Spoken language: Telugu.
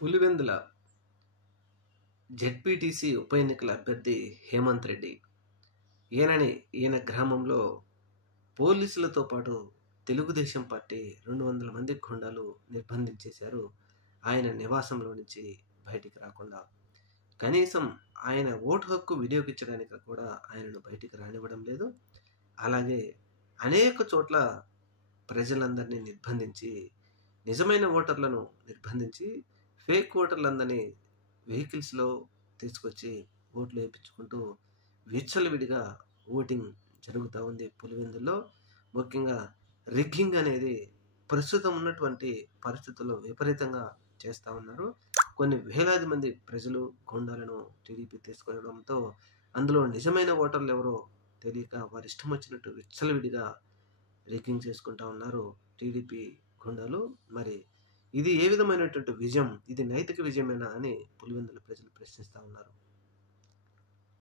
పులివెందుల జెడ్పీటీసీ ఉప ఎన్నికల అభ్యర్థి హేమంత్ రెడ్డి. ఈయన గ్రామంలో పోలీసులతో పాటు తెలుగుదేశం పార్టీ 200 మంది గుండాలు నిర్బంధించేశారు. ఆయన నివాసంలో నుంచి బయటికి రాకుండా, కనీసం ఆయన ఓటు హక్కు వినియోగించడానికి కూడా ఆయనను బయటికి రానివ్వడం లేదు. అలాగే అనేక చోట్ల ప్రజలందరినీ నిర్బంధించి, నిజమైన ఓటర్లను నిర్బంధించి, ఫేక్ ఓటర్లందరినీ వెహికల్స్లో తీసుకొచ్చి ఓట్లు వేయించుకుంటూ విచ్చలవిడిగా ఓటింగ్ జరుగుతూ ఉంది పులివెందుల్లో. ముఖ్యంగా రిగ్గింగ్ అనేది ప్రస్తుతం ఉన్నటువంటి పరిస్థితుల్లో విపరీతంగా చేస్తూ ఉన్నారు. కొన్ని వేలాది మంది ప్రజలు గుండాలను టీడీపీ తీసుకెళ్లడంతో అందులో నిజమైన ఓటర్లు ఎవరో తెలియక వారి ఇష్టం వచ్చినట్టు విచ్చలవిడిగా రిగ్గింగ్ చేసుకుంటా ఉన్నారు టీడీపీ గుండాలు. మరి ఇది ఏ విధమైనటువంటి విజయం? ఇది నైతిక విజయమేనా అని పులివెందుల ప్రజలు ప్రశ్నిస్తూ ఉన్నారు.